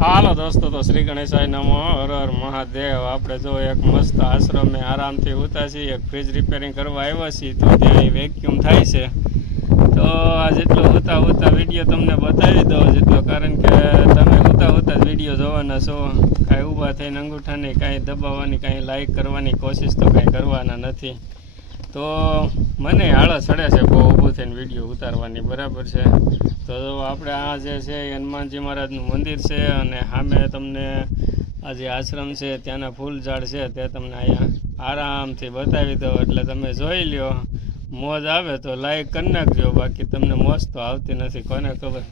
હાલો દોસ્તો, તો શ્રી ગણેશાય નમો, હર હર મહાદેવ। આપણે જો એક મસ્ત આશ્રમે આરામથી ઉતા છીએ, એક ફ્રીજ રિપેરિંગ કરવા આવ્યા છીએ, તો ત્યાં વેક્યુમ થાય છે। તો આ જેટલો ઉતા વિડીયો તમને બતાવી દઉં જેટલો, કારણ કે તમે ઉતા જ વિડીયો જોવાના છો। કાંઈ ઊભા થઈને અંગૂઠાની કાંઈ દબાવવાની, કાંઈ લાઈક કરવાની કોશિશ તો કાંઈ કરવાના નથી। તો મને આળસ ચડે છે બહુ ઊભું થઈને વિડીયો ઉતારવાની, બરાબર છે। તો આપણે આ જે છે એ હનુમાનજી મહારાજનું મંદિર છે, અને સામે તમને આ જે આશ્રમ છે ત્યાંના ફૂલ ઝાડ છે તે તમને અહીંયા આરામથી બતાવી દો, એટલે તમે જોઈ લ્યો। મોજ આવે તો લાઈક કરી નાખજો, બાકી તમને મોજ તો આવતી નથી, કોને ખબર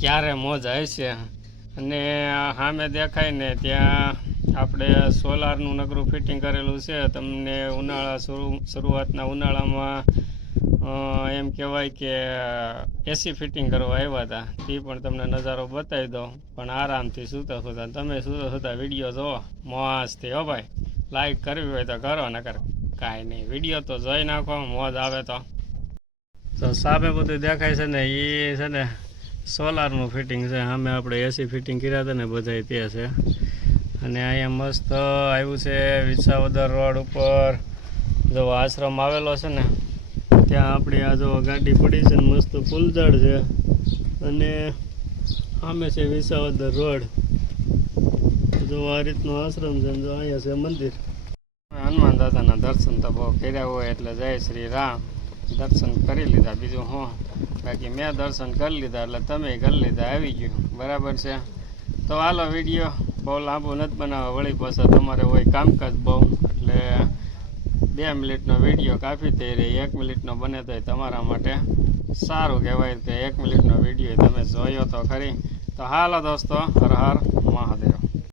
ક્યારે મોજ આવશે। અને સામે દેખાય ને ત્યાં આપણે સોલારનું નકરું ફિટિંગ કરેલું છે। તમને શરૂઆતના ઉનાળામાં એમ કહેવાય કે એસી ફિટિંગ કરવા આવ્યા હતા, તે પણ તમને નજારો બતાવી દો। પણ આરામથી સૂતા તમે સૂતા વિડીયો જુઓ મસ્તથી। હો ભાઈ, લાઈક કરવી હોય તો કરો, નકર કાંઈ નહીં, વિડીયો તો જોઈ નાખો, મોજ આવે તો સામે બધું દેખાય છે ને એ છે ને સોલારનું ફિટિંગ છે। સામે આપણે એસી ફિટિંગ કર્યા હતા ને બધાય તે છે। અને અહીંયા મસ્ત આવ્યું છે વિસાવદર રોડ ઉપર જો આશ્રમ આવેલો છે ને, ત્યાં આપણી આ જો ગાડી પડી છે ને, મસ્ત ફૂલઝાડ છે, અને સામે છે વિસાવદર રોડ। જો આ રીતનો આશ્રમ છે, જો અહીંયા છે મંદિર। હનુમાન દાદાના દર્શન તો બહુ કર્યા હોય એટલે જય શ્રી રામ, દર્શન કરી લીધા, બીજું હું, બાકી મેં દર્શન કરી લીધા એટલે તમે કરી લીધા, આવી ગયું, બરાબર છે। તો હાલો, વિડીયો બહુ લાંબુ નથી બનાવવા, વળી પાછા તમારે હોય કામકાજ બહુ, એટલે 2 મિનિટનો વિડીયો કાપી થઈ રહી, 1 મિનિટનો બને તો તમારા માટે સારું કહેવાય કે 1 મિનિટનો વિડીયો તમે જોયો તો ખરી। તો હાલો દોસ્તો, હર હર મહાદેવ।